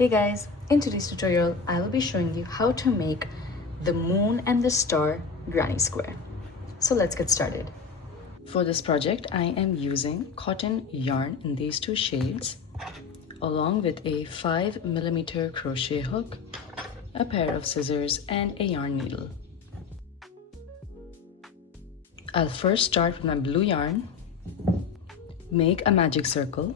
Hey guys, in today's tutorial, I will be showing you how to make the moon and the star granny square. So let's get started. For this project, I am using cotton yarn in these two shades, along with a 5mm crochet hook, a pair of scissors, and a yarn needle. I'll first start with my blue yarn, make a magic circle,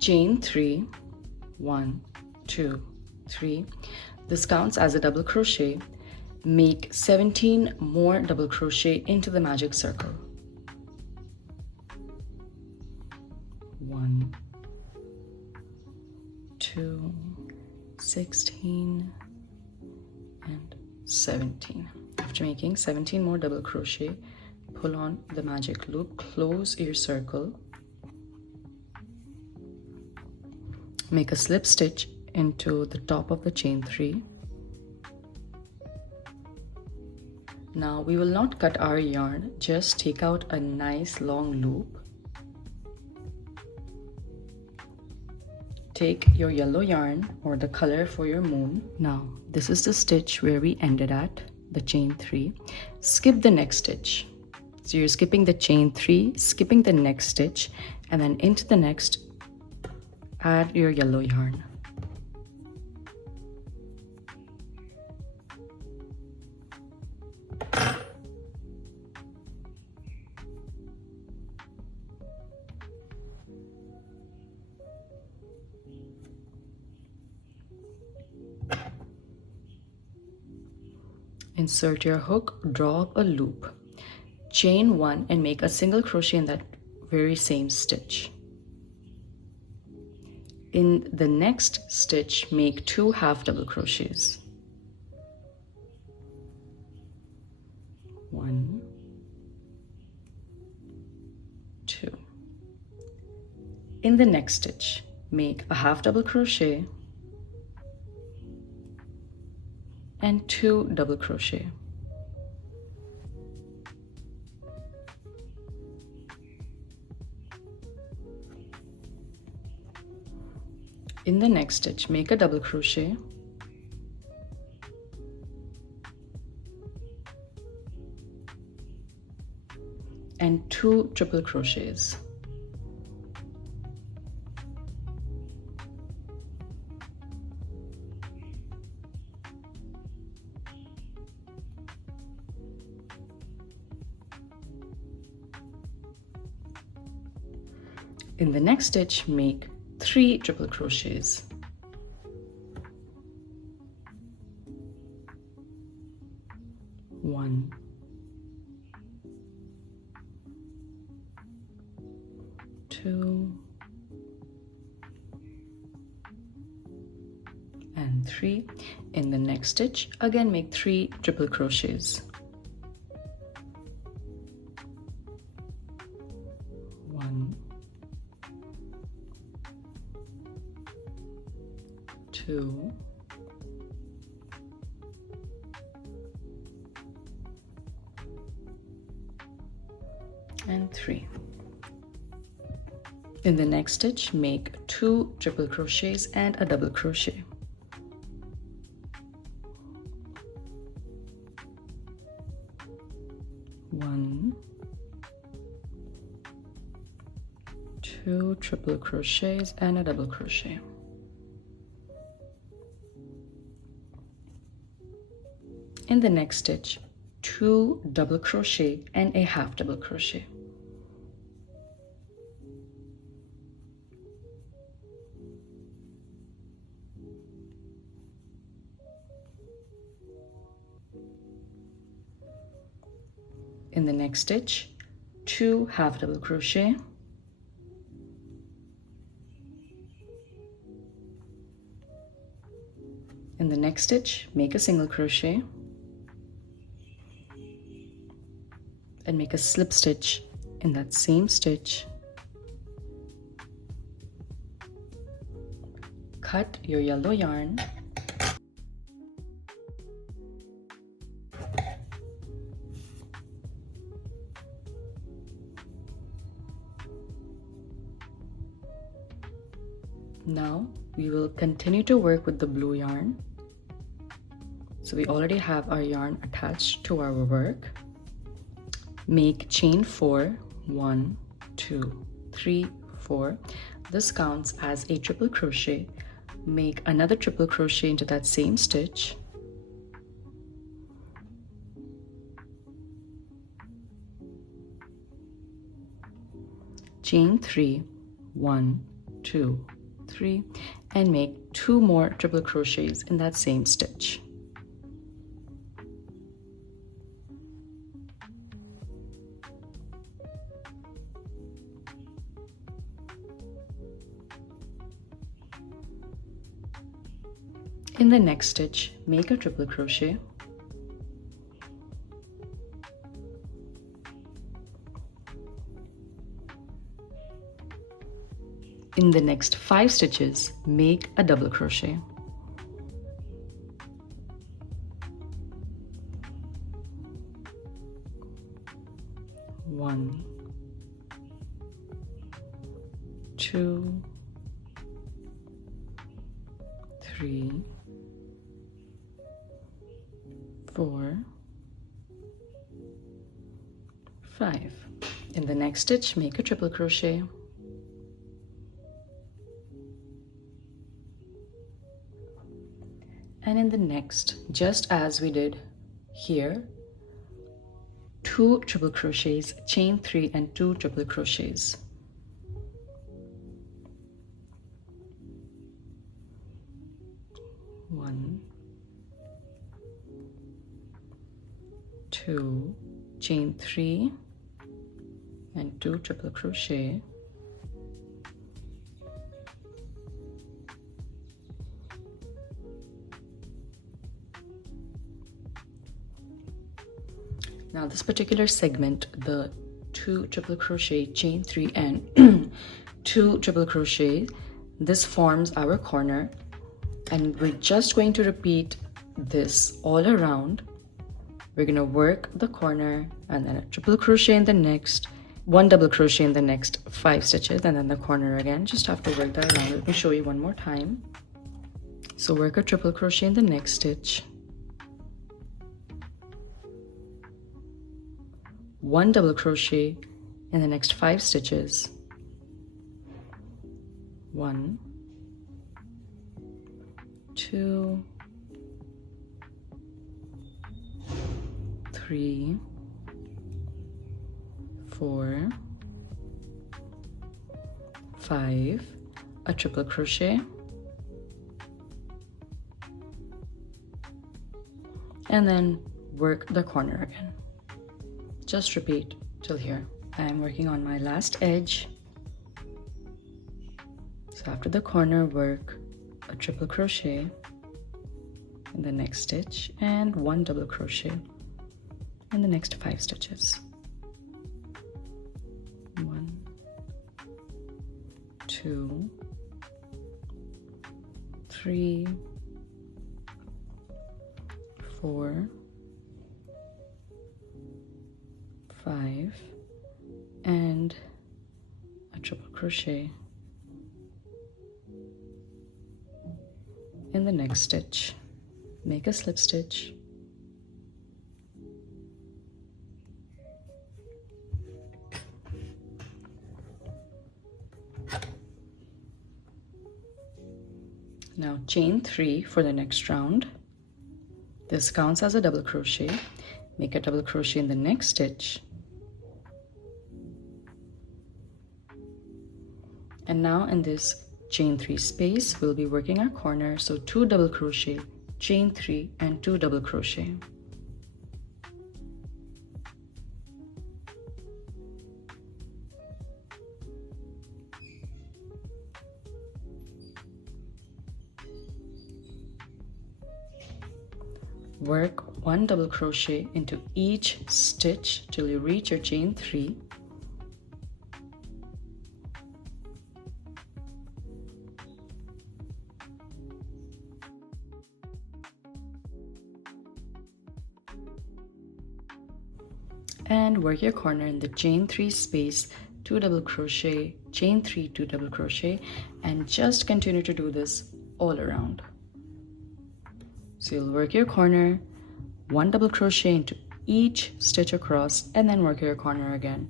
chain 3, 1, 2, 3. This counts as a double crochet. Make 17 more double crochet into the magic circle. 1, 2, 16, and 17. After making 17 more double crochet, pull on the magic loop, close your circle, make a slip stitch into the top of the chain 3. Now we will not cut our yarn, just take out a nice long loop. Take your yellow yarn or the color for your moon. Now this is the stitch where we ended at, the chain 3. Skip the next stitch. So you're skipping the chain 3, skipping the next stitch, and then into the next, add your yellow yarn. Insert your hook, draw up a loop, chain 1 and make a single crochet in that very same stitch. In the next stitch, make 2 half double crochets. 1, 2. In the next stitch, make a half double crochet and 2 double crochet. In the next stitch, make a double crochet and 2 triple crochets. In the next stitch, make 3 triple crochets. One, 2, and 3. In the next stitch, again make 3 triple crochets. 1, 2, and 3. In the next stitch, make 2 triple crochets and a double crochet. 1, 2 triple crochets and a double crochet. In the next stitch, 2 double crochet and a half double crochet. In the next stitch, 2 half double crochet, in the next stitch, make a single crochet and make a slip stitch in that same stitch. Cut your yellow yarn Now we will continue to work with the blue yarn. So we already have our yarn attached to our work. Make chain 4, 1, 2, 3, 4. This counts as a triple crochet. Make another triple crochet into that same stitch. Chain 3, 1, 2, 3, and make 2 more triple crochets in that same stitch. In the next stitch, make a triple crochet. In the next 5 stitches, make a double crochet. One, 2, 3, 4, 5. In the next stitch, make a triple crochet. And in the next, just as we did here, 2 triple crochets, chain 3 and 2 triple crochets. One, 2, chain 3 and 2 triple crochet. Now this particular segment, the 2 triple crochet, chain 3 and 2 triple crochet, this forms our corner, and we're just going to repeat this all around. We're going to work the corner and then a triple crochet in the next, 1 double crochet in the next 5 stitches, and then the corner again. Just have to work that around. Let me show you one more time. So work a triple crochet in the next stitch, 1 double crochet in the next 5 stitches, 1, 2, 3, 4, 5, a triple crochet, and then work the corner again. Just repeat till here. I am working on my last edge. So after the corner, work a triple crochet in the next stitch and 1 double crochet in the next 5 stitches. 1, 2, 3, 4, 5, and a triple crochet in the next stitch. Make a slip stitch, now chain 3 for the next round. This counts as a double crochet. Make a double crochet in the next stitch, and now in this chain 3 space we'll be working our corner. So 2 double crochet, chain 3 and 2 double crochet. Work 1 double crochet into each stitch till you reach your chain 3. And work your corner in the chain 3 space 2 double crochet, chain 3, 2 double crochet, and just continue to do this all around. So you'll work your corner, 1 double crochet into each stitch across, and then work your corner again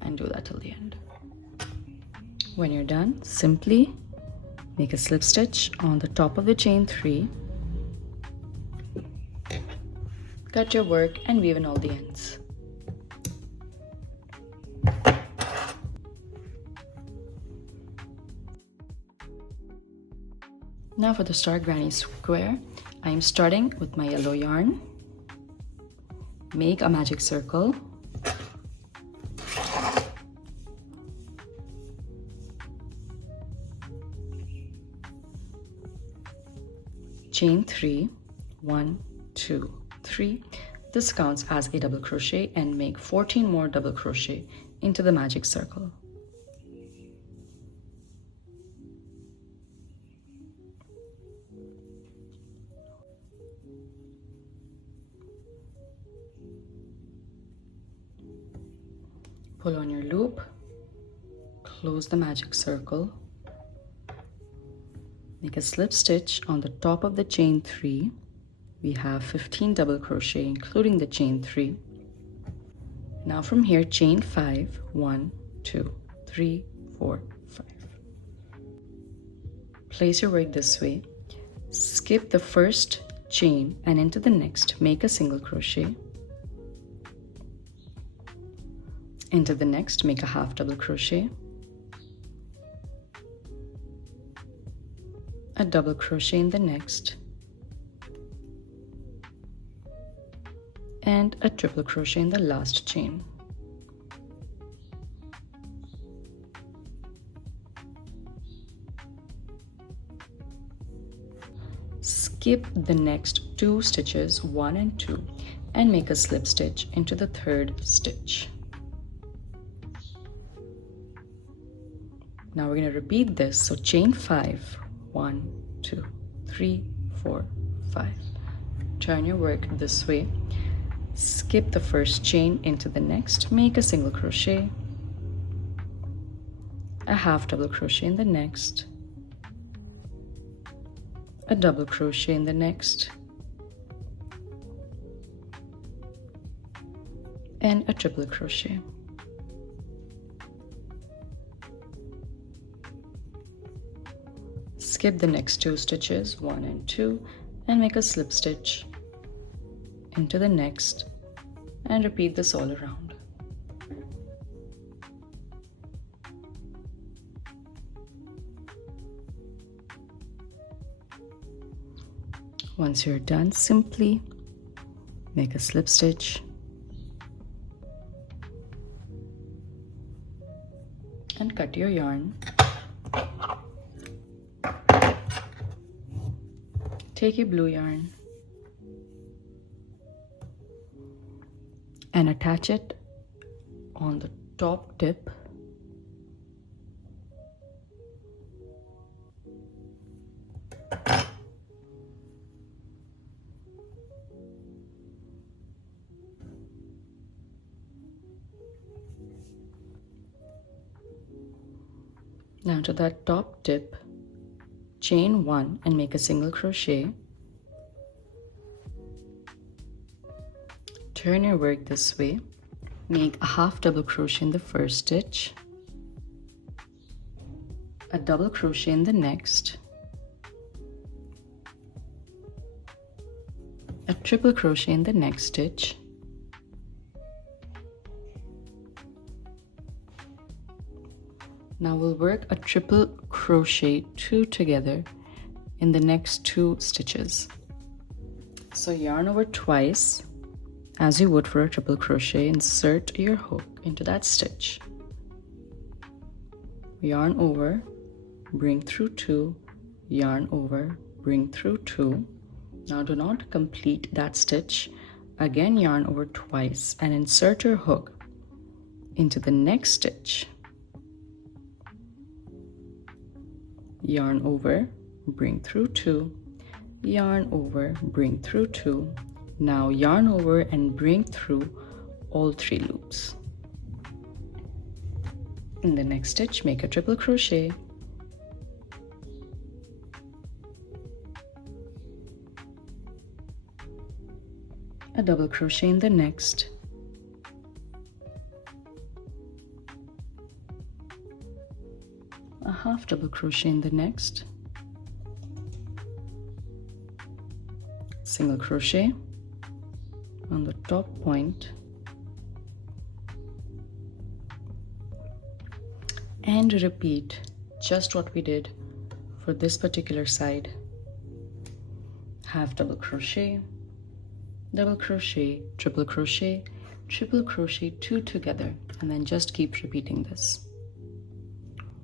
and do that till the end. When you're done, simply make a slip stitch on the top of the chain 3, cut your work and weave in all the ends. Now for the star granny square, I am starting with my yellow yarn. Make a magic circle. Chain 3, 1, 2, 3. This counts as a double crochet, and make 14 more double crochet into the magic circle. Pull on your loop, close the magic circle, make a slip stitch on the top of the chain 3. We have 15 double crochet including the chain 3. Now from here, chain 5, 1, 2, 3, 4, 5. Place your work this way, skip the first chain and into the next make a single crochet. Into the next, make a half double crochet, a double crochet in the next, and a triple crochet in the last chain. Skip the next 2 stitches, 1 and 2, and make a slip stitch into the 3rd stitch. Now we're going to repeat this. So chain 5, 1, 2, 3, 4, 5. Turn your work this way. Skip the first chain into the next. Make a single crochet, a half double crochet in the next, a double crochet in the next, and a triple crochet. Skip the next 2 stitches, 1 and 2, and make a slip stitch into the next, and repeat this all around. Once you're done, simply make a slip stitch and cut your yarn. Take your blue yarn and attach it on the top tip . Now to that top tip, chain 1 and make a single crochet. Turn your work this way. Make a half double crochet in the first stitch, a double crochet in the next, a triple crochet in the next stitch, now we'll work a triple crochet 2 together in the next 2 stitches. So yarn over twice as you would for a triple crochet. Insert your hook into that stitch, yarn over, bring through 2, yarn over, bring through 2. Now do not complete that stitch. Again yarn over twice and insert your hook into the next stitch, yarn over, bring through 2, yarn over, bring through 2. Now yarn over and bring through all 3 loops. In the next stitch, make a triple crochet, a double crochet in the next, a half double crochet in the next, single crochet on the top point, and repeat just what we did for this particular side. Half double crochet, double crochet, triple crochet, two together, and then just keep repeating this.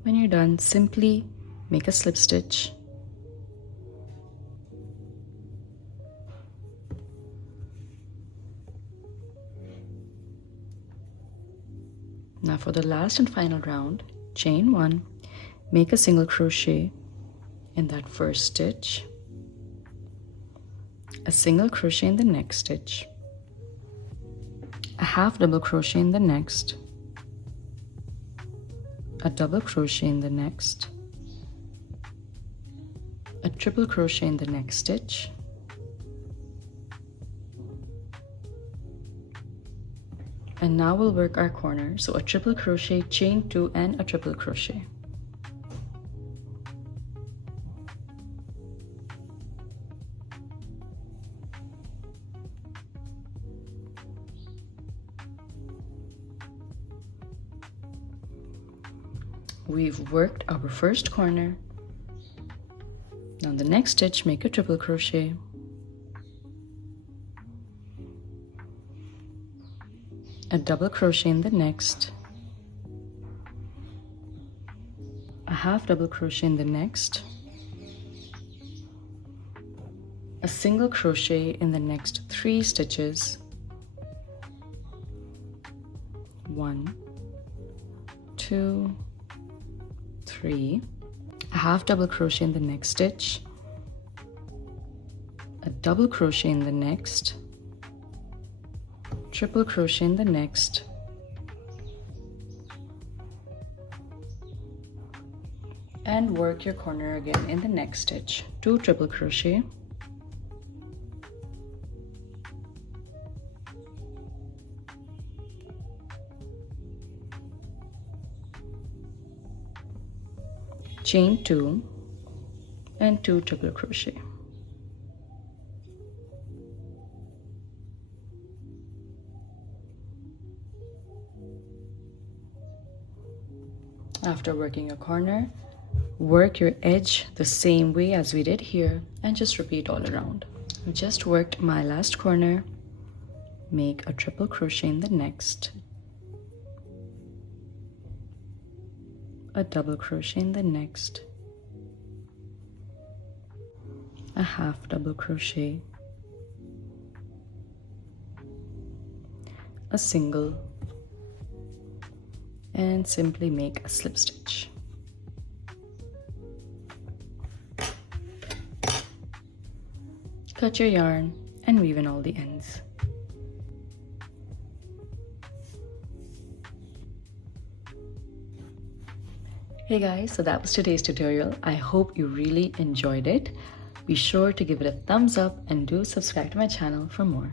When you're done, simply make a slip stitch, now for the last and final round, chain 1, make a single crochet in that first stitch, a single crochet in the next stitch, a half double crochet in the next, a double crochet in the next, a triple crochet in the next stitch, and now we'll work our corner. So a triple crochet, chain 2, and a triple crochet. We've worked our first corner. Now the next stitch, make a triple crochet, a double crochet in the next, a half double crochet in the next, a single crochet in the next 3 stitches, 1, 2, 3, a half double crochet in the next stitch, a double crochet in the next, triple crochet in the next, and work your corner again in the next stitch. 2 triple crochet, chain 2, and 2 triple crochet. After working your corner, work your edge the same way as we did here and just repeat all around. I just worked my last corner, make a triple crochet in the next, a double crochet in the next, a half double crochet, a single, and simply make a slip stitch. Cut your yarn and weave in all the ends. Hey guys, so that was today's tutorial. I hope you really enjoyed it. Be sure to give it a thumbs up and do subscribe to my channel for more.